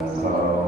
นี่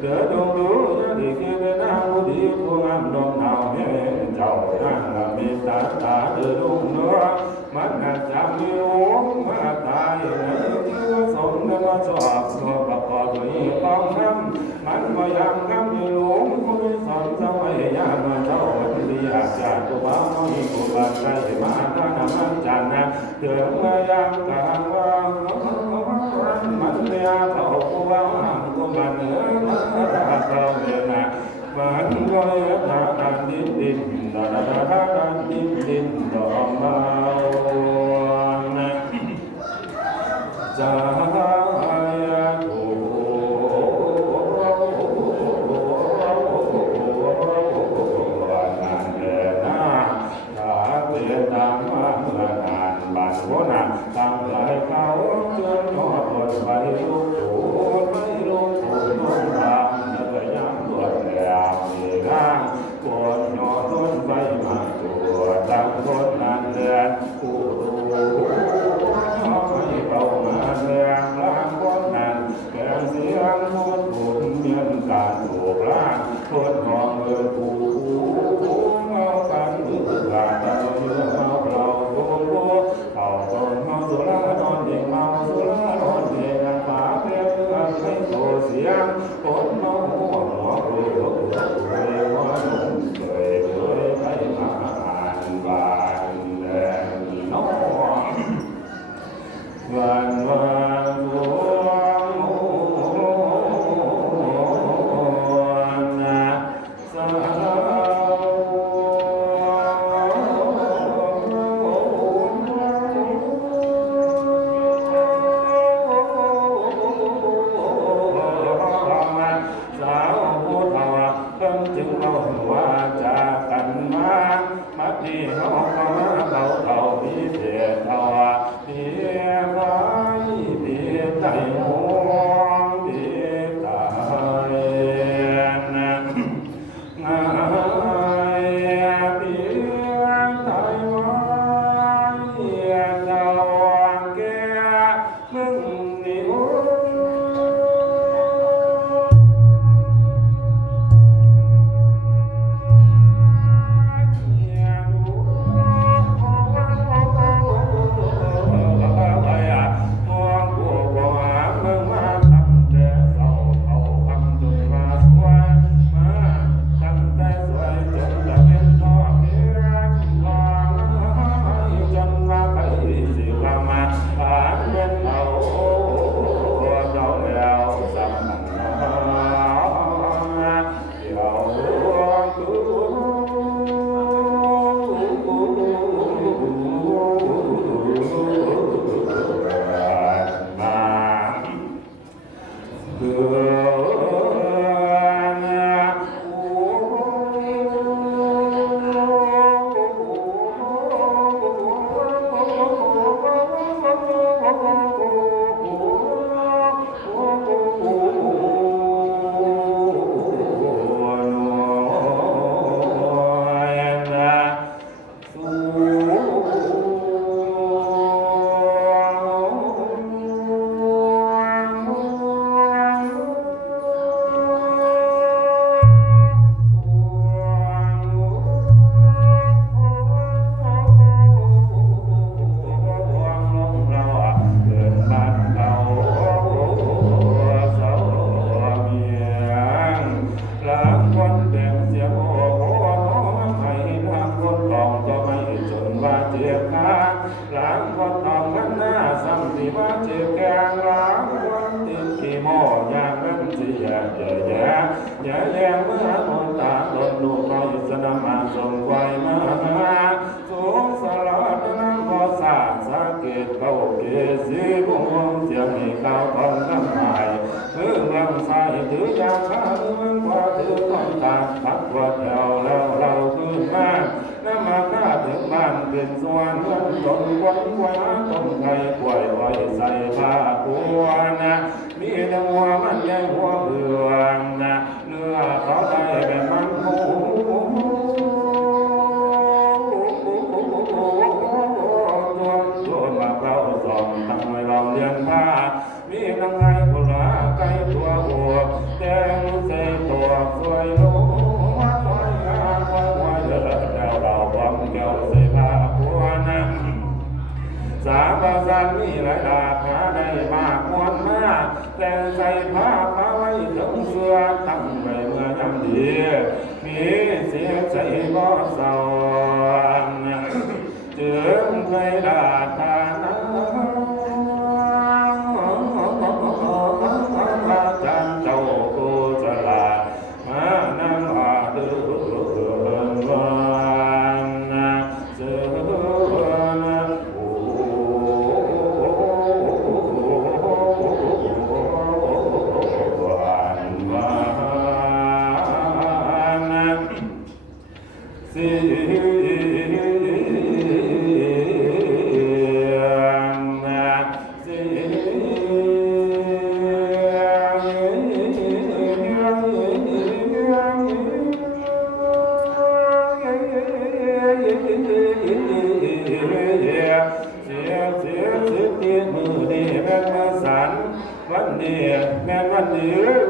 เดือดงรู้ยันดีกินนางบุดีผู้งามนมหนาวเห็นเจ้านางละมีตาตาเดือดงเนื้อมันน่าจะมีหวงมาตายในที่สมนึกว่าชอบตัวประกอบด้วยต้องนำมันก็ยังคำอยู่หลงผู้สอนเจ้าไว้ยามาเจ้าวันดีอาจารย์ตัวบ้าน้องกูบันใจมาทานามันจันนะเถื่อนมายังกลางว่ามันเมียเขากูว่า กูบันเนื้อมาเขาเมียนะมันก็ยังทานดินดินดาดาดาดาดินดินดอกม้นะจายาโตนันเดนาตาเวตาม สาเกตเขาเกสีบุ้งเสียงให้เขาตอนน้ำหายเออมังสายถือยาคาเออมังว่าถือความตาทักว่าเดียวเราเราคืนมาแล้วมาหน้าถึงบ้านเป็นสวนรรค์ตนวันว้าต้นไทยป่วยอ้ใส่ผ้าควนนะมีแต่หัวมันใหญ่หัวเอือ ติมีเสียใจบ่เศร้าจึงเคยด่า Yeah.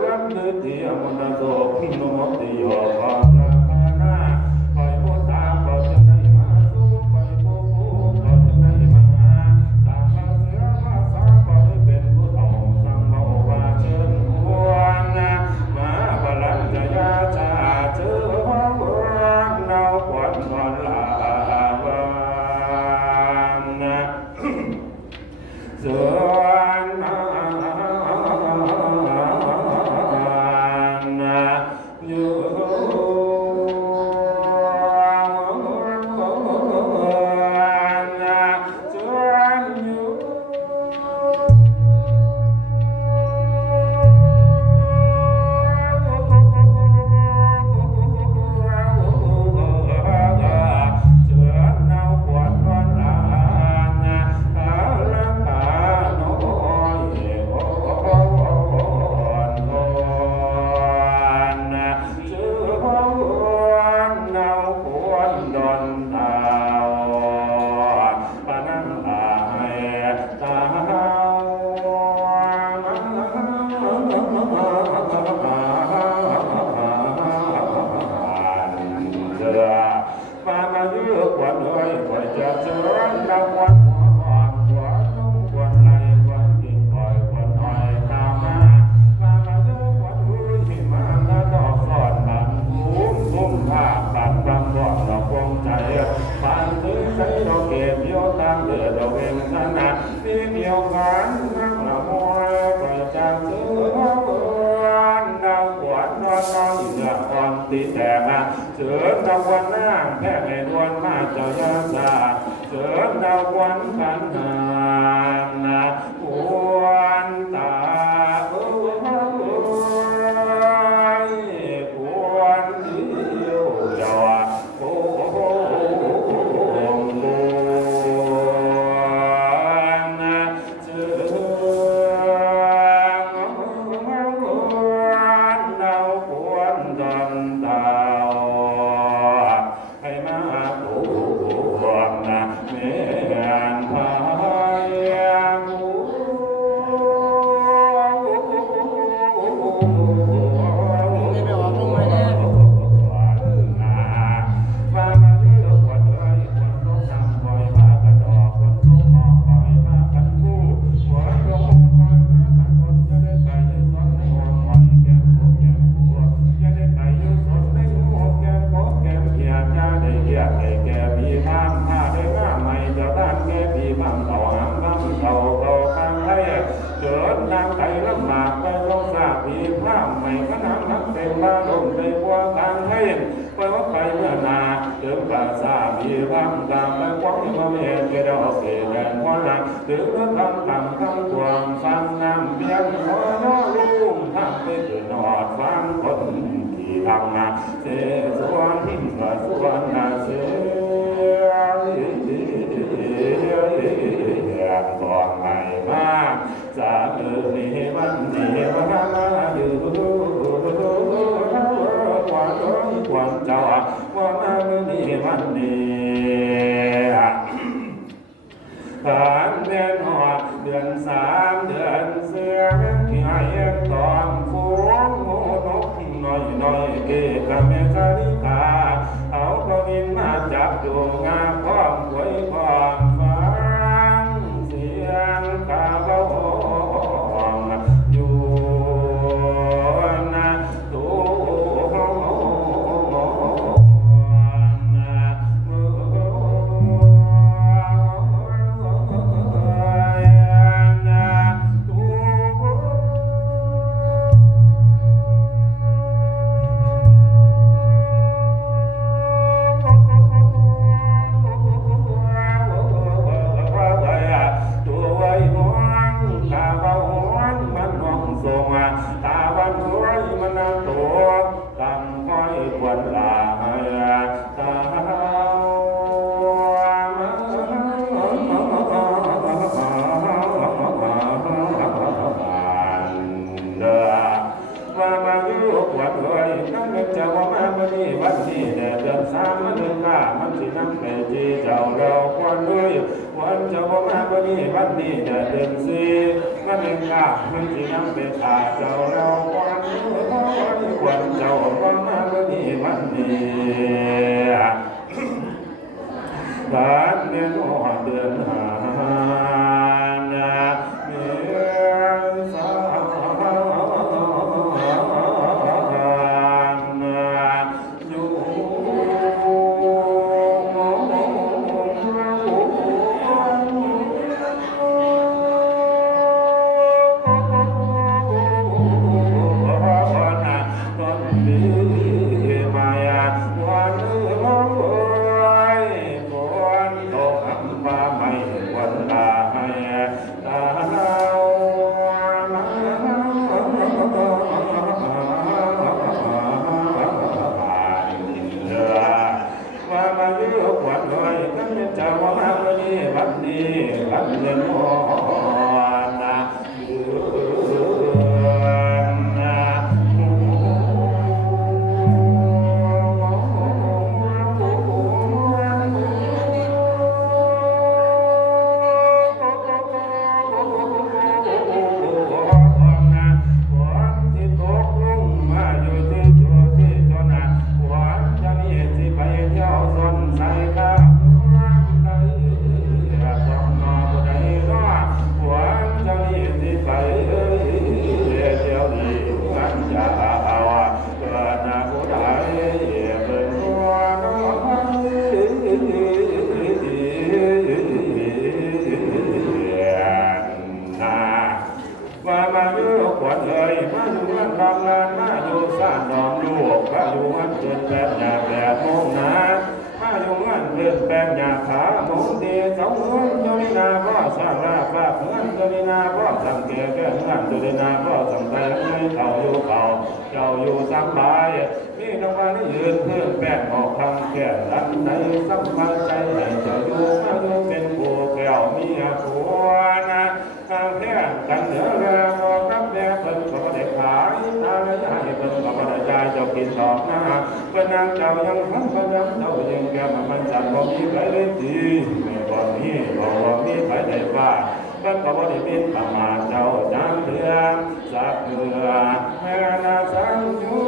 เป็นสนัดที่เดียวกันนั่งละมอไปจากซื้อห้ดาวขวัญนอนนอนเหความตีแต่เสริดาววันน้ำแพ้ไม่ดวนมาจ้ยาาตร์เสริดาววันขัน เกกะเมกะลิกาเอาความินมาจับดวงงาม สร้างราบราบเงินตัวในนาพ่อสังเกตแก่เงินตัวในนาพ่อสังไปเงินเข่าอยู่เข่าเจ้าอยู่สบายมีต้นมันยืนเพื่อแป้งออกทางแก่รันในสัมพันใจไหนจะอยู่มาดูเป็นผัวแก้วมีผัวนะทางแท้กันเหนือแรงกับแม่เพิ่นก็เด้ขายตาเลยให้เพิ่นก็บ่ได้ใจเจ้ากินดอกนาเป็นนางเจ้ายังทั้งเพิ่นยังเจ้ายังแก้มันจับบ่มีใครเลยดี บ่มีบ่บ่มีไผได้ว่าก็ก็บ่ได้มีประมาเจ้าจังเถื่อสักเถือแม่นาสังยู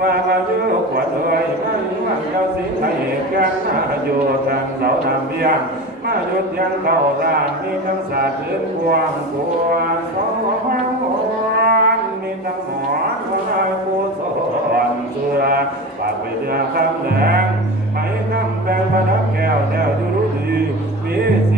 ว่าเราอยู่ขวดเลยไม่ว่าเราสิไทยกันมาอยู่ทางเราทำเบียงมาหยุดยังเต่าร่างมีทั้งศาสตร์เรื่องความกวางสองวัน น้หอมของอาภูสอนสุราปากไปเรือคำแดงให้คำแดงพนักแก้วแนวดูรูดีมีสี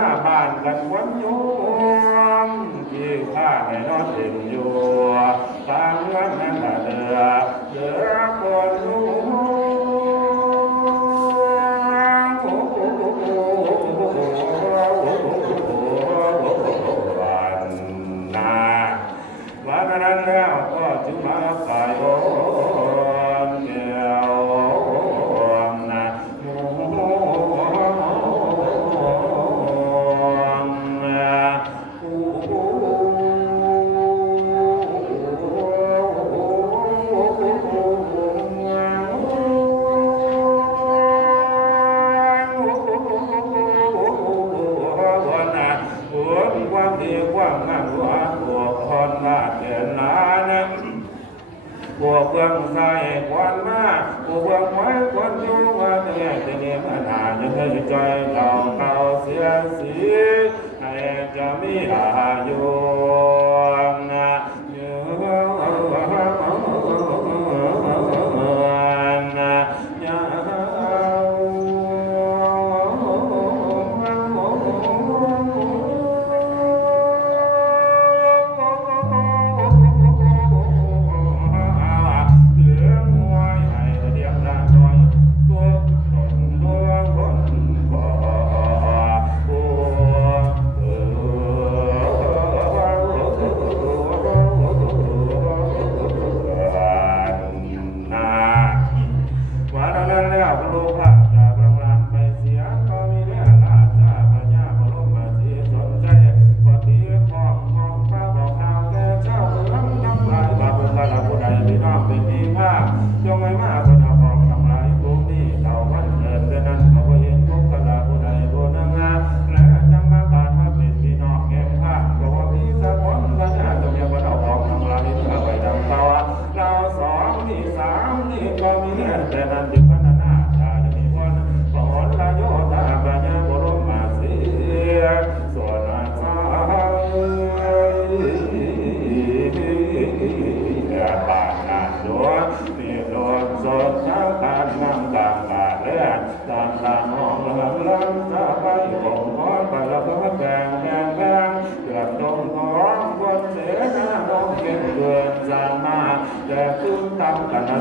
มาบ้านกันวันโยมที่ข้าในนอนเต็มอยู่ตามเงินนั่นละเดือเดือคนรู้ องใส่ควันมาผู้เบื้องไว้ควันอยู่ว่าแต่เนี่ยแต่เนี่ยมันหายังเคยใจเก่าเก่าเสียสีให้จะมีอายุ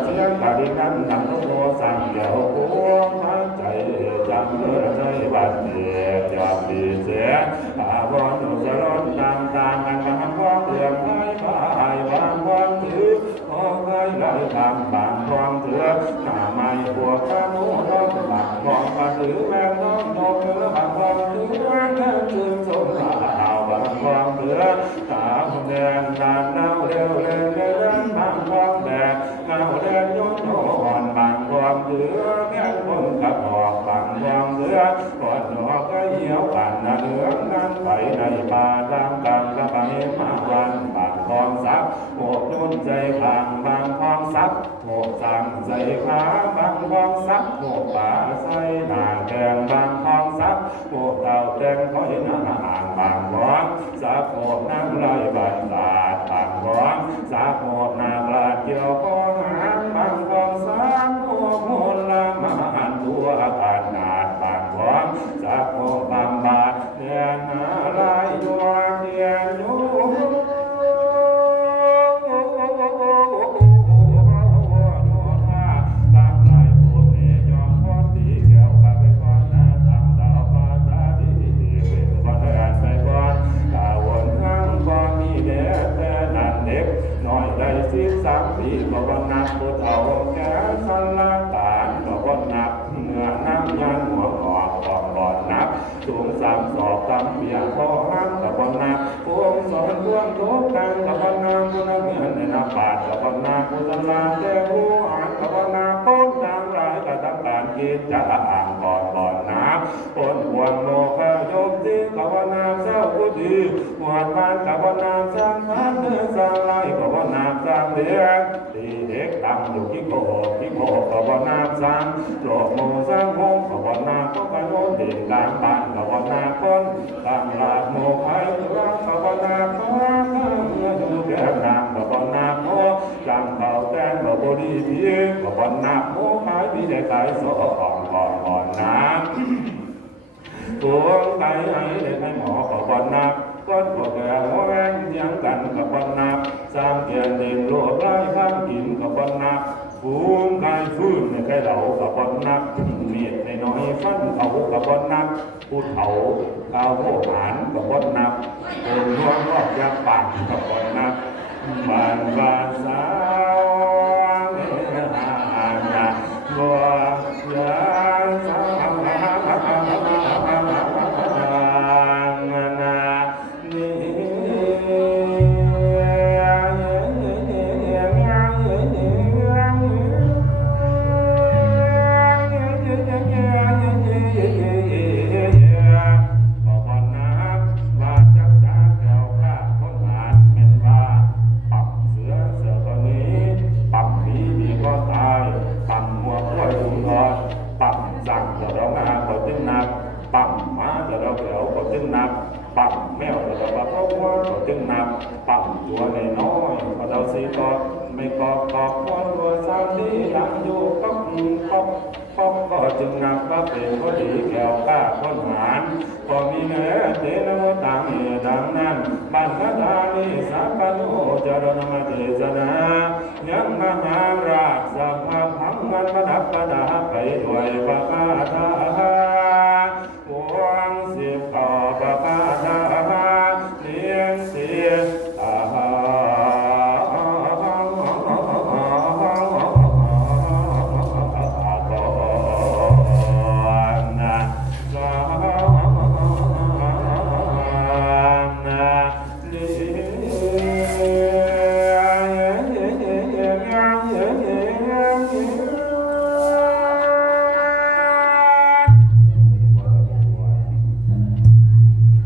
เสียงปฏิกันนำโทสั่งเดียวพวงพันใจจำเมื่อใจบัดเดียจำดีเสียอาวันอุสรนตามตามกันบางความเดือดให้พายบางวามถือขอให้ไหลบางบางความเถือหน้าไม่ปวดขานุร้องบางความมาถือแม่น้องนกเนื้อบางความถือแค่ชื่นสมลาบางความเถือตาแดงตาเน่าเร็วเร็วเร็วบางความแด งเน่าแดงย้อนอ่อนบางความเถือแค่คนกระบอกบางความเถือก่อนหนอก็เหี่ยวกันนะเหลืองนั้นไปในป่าตามกันละไปมาวันบางความซับโบกยุ่นใจขางบางความซับโบกสั่งใจขาบางความซับโบกป่าใส่หนาแกงบางความซับโบกเต่าแดงคอยหน้าห่างบางความซับโบกน้ำไหลบานสาดบางความซับโบกนางลาเกี่ยวคอห กิจจะอ่างก่อนก่อนน้ำคนหวงโลกโยมที่กับวันาเจ้าผู้ดีหวดบ้านกับวันาสร้างบ้านเนื้อสร้างไรกับวันาสร้างเดือนตีเด็กตั้งอยู่ที่โกที่โกกับวันาสร้างโลกโมสร้างห้องกวนาก็กันโมเด่นกลางบ้านกับวันาคนตั้งหลักโมไผ่รักกับวันาพาเมื่ออยู่แก่นางกับวันาโมจำเขาแก้งกับบดีดีกับวันาโมายดีได้ขายสอก่อนก่อนก่อนนะตัวไก่ไอ้เด็กให้หมอกับวันนักก้อนก็แก่หัวแรงยังกันกับวันนักสร้างเกียรติเด่นโลดไร้ข้ามกินกับวันนักฟูงไก่ฟื้นในไก่เหล่ากับวันนักเมียดในน้อยฟันเขากับวันนักผู้เฒ่าข้าวโพดหานกับวันนักคนร่วงรอบยาปากกับวันนักบานบานสา สามที่ดังอยู่ก็ป๊อกป๊อกก็จึงนับว่าเป็นก็ดีแก้วกล้าคนหานพอมีแม่เตนวตังเหดังนั้นบัณฑานิสัพพโนจรณมเทศนายังมหาราชสัพพังมันมนับปดาไปด้วยปะปาทา